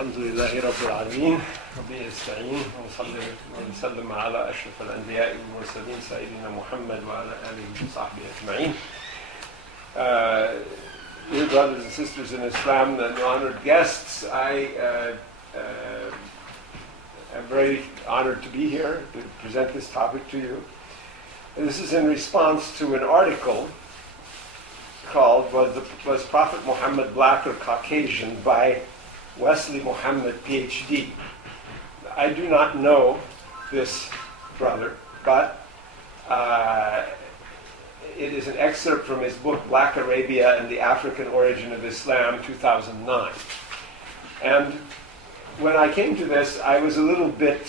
الحمد لله رب العالمين وبه نستعين ونصلي ونسلم على أشرف الأنبياء والمرسلين سيدنا محمد وعلى آله وصحبه أجمعين. Dear brothers and sisters in Islam and honored guests, I am very honored to be here to present this topic to you. And this is in response to an article called Was Prophet Muhammad Black or Caucasian by Wesley Muhammad Phd. I do not know this brother, but it is an excerpt from his book Black Arabia and the African Origin of Islam, 2009. And when I came to this, I was a little bit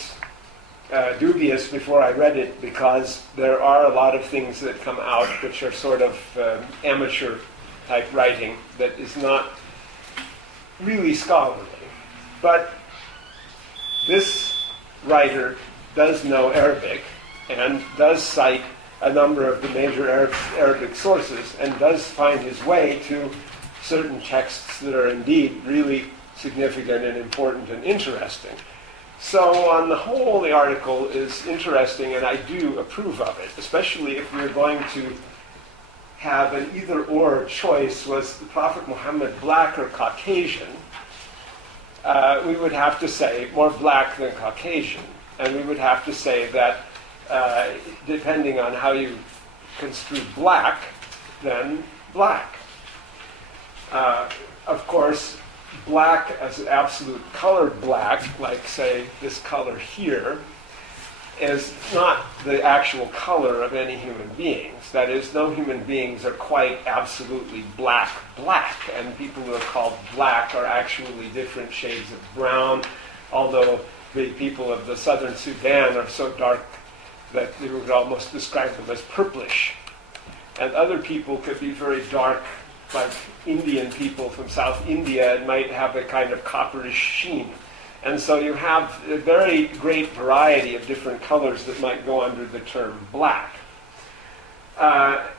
dubious before I read it, because there are a lot of things that come out which are sort of amateur type writing that is not really scholarly. But this writer does know Arabic and does cite a number of the major Arabic sources and does find his way to certain texts that are indeed really significant and important and interesting. So on the whole, the article is interesting, and I do approve of it, especially if we're going to have an either-or choice. Was the Prophet Muhammad black or Caucasian? We would have to say more black than Caucasian. And we would have to say that depending on how you construe black, then black. Of course, black as an absolute colored black, like say this color here, is not the actual color of any human beings. That is, no human beings are quite absolutely black, and people who are called black are actually different shades of brown, although the people of the southern Sudan are so dark that we would almost describe them as purplish. And other people could be very dark, like Indian people from South India, and might have a kind of copperish sheen. And so you have a very great variety of different colors that might go under the term black.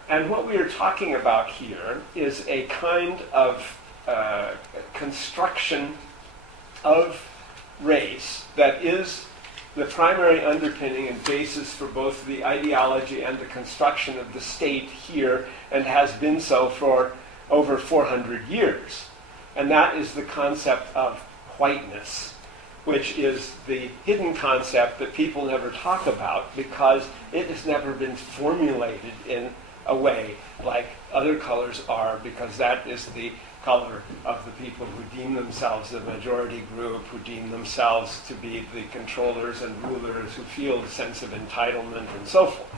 And what we are talking about here is a kind of construction of race that is the primary underpinning and basis for both the ideology and the construction of the state here, and has been so for over 400 years. And that is the concept of whiteness, which is the hidden concept that people never talk about because it has never been formulated in a way like other colors are, because that is the color of the people who deem themselves the majority group, who deem themselves to be the controllers and rulers, who feel a sense of entitlement and so forth.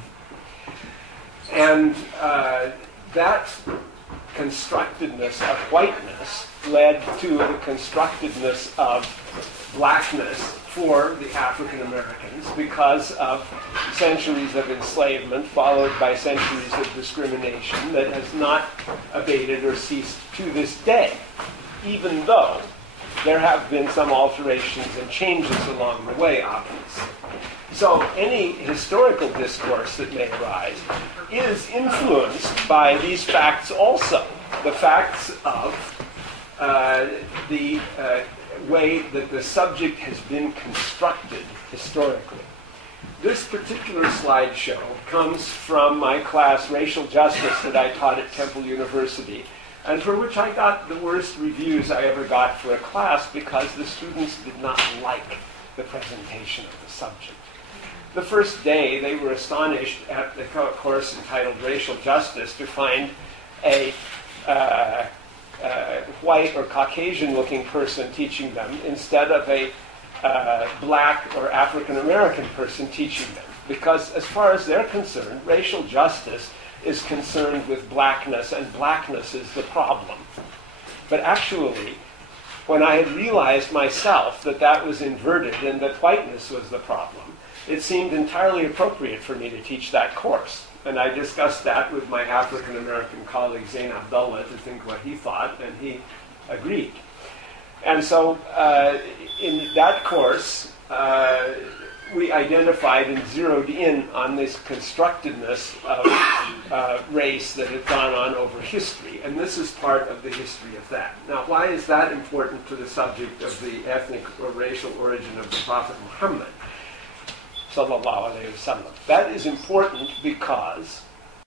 And that constructedness of whiteness led to the constructedness of blackness for the African Americans because of centuries of enslavement followed by centuries of discrimination that has not abated or ceased to this day, even though there have been some alterations and changes along the way, obviously. So any historical discourse that may arise is influenced by these facts also, the facts of the way that the subject has been constructed historically. This particular slideshow comes from my class, Racial Justice, that I taught at Temple University, and for which I got the worst reviews I ever got for a class because the students did not like the presentation of the subject. The first day, they were astonished at the course entitled Racial Justice to find a white or Caucasian-looking person teaching them instead of a black or African-American person teaching them. Because as far as they're concerned, racial justice is concerned with blackness, and blackness is the problem. But actually, when I had realized myself that that was inverted and that whiteness was the problem, it seemed entirely appropriate for me to teach that course. And I discussed that with my African-American colleague, Zain Abdullah, to think what he thought, and he agreed. And so in that course, we identified and zeroed in on this constructedness of race that had gone on over history. And this is part of the history of that. Now, why is that important to the subject of the ethnic or racial origin of the Prophet Muhammad? Sallallahu Alaihi Wasallam. That is important because